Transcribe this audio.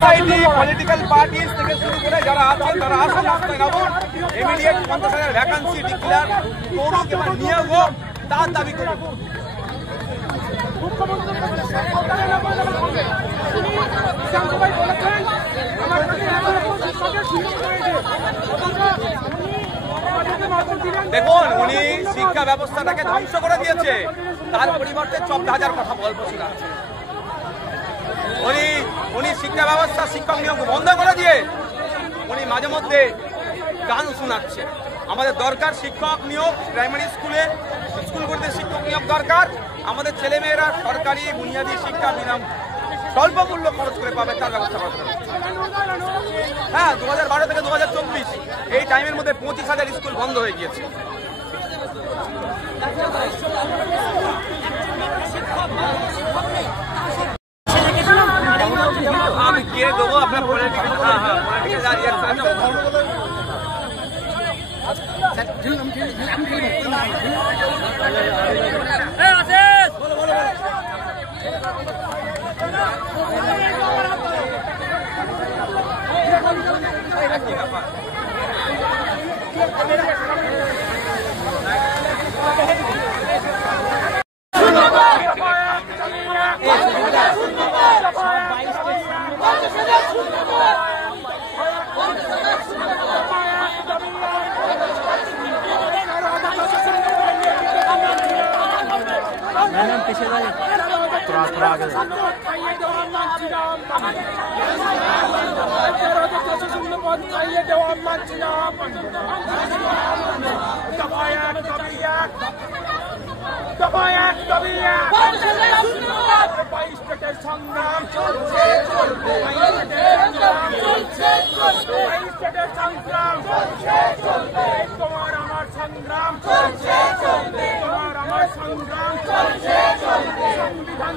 Political party থেকে শুরু করে যারা আছেন তারা আসুন রাস্তায় নামুন, ইমিডিয়েট 50,000 ভ্যাকান্সি ডিক্লেয়ার করুক এবং নিয়োগ হোক তার দাবি করুন। দেখুন, উনি শিক্ষা ব্যবস্থাটাকে ধ্বংস করে দিয়েছে, তার পরিবর্তে 14,000 কথা গল্প শোনাচ্ছে। উনি শিক্ষা ব্যবস্থা শিক্ষক নিয়োগ বন্ধ করে দিয়ে উনি মাঝে মধ্যে গান শোনাচ্ছে। আমাদের দরকার শিক্ষক নিয়োগ, প্রাইমারি স্কুলগুলিতে শিক্ষক নিয়োগ দরকার। আমাদের ছেলেমেয়েরা সরকারি বুনিয়াদী শিক্ষা স্বল্প মূল্য খরচ করে পাবে তার ব্যবস্থা করতে হবে। হ্যাঁ, 2012 থেকে 2024 এই টাইমের মধ্যে 25,000 স্কুল বন্ধ হয়ে গিয়েছে। আমি কে দেবো আপনার সংগ্রাম চলছে, তোমার আমার সংগ্রাম চলছে, সংবিধান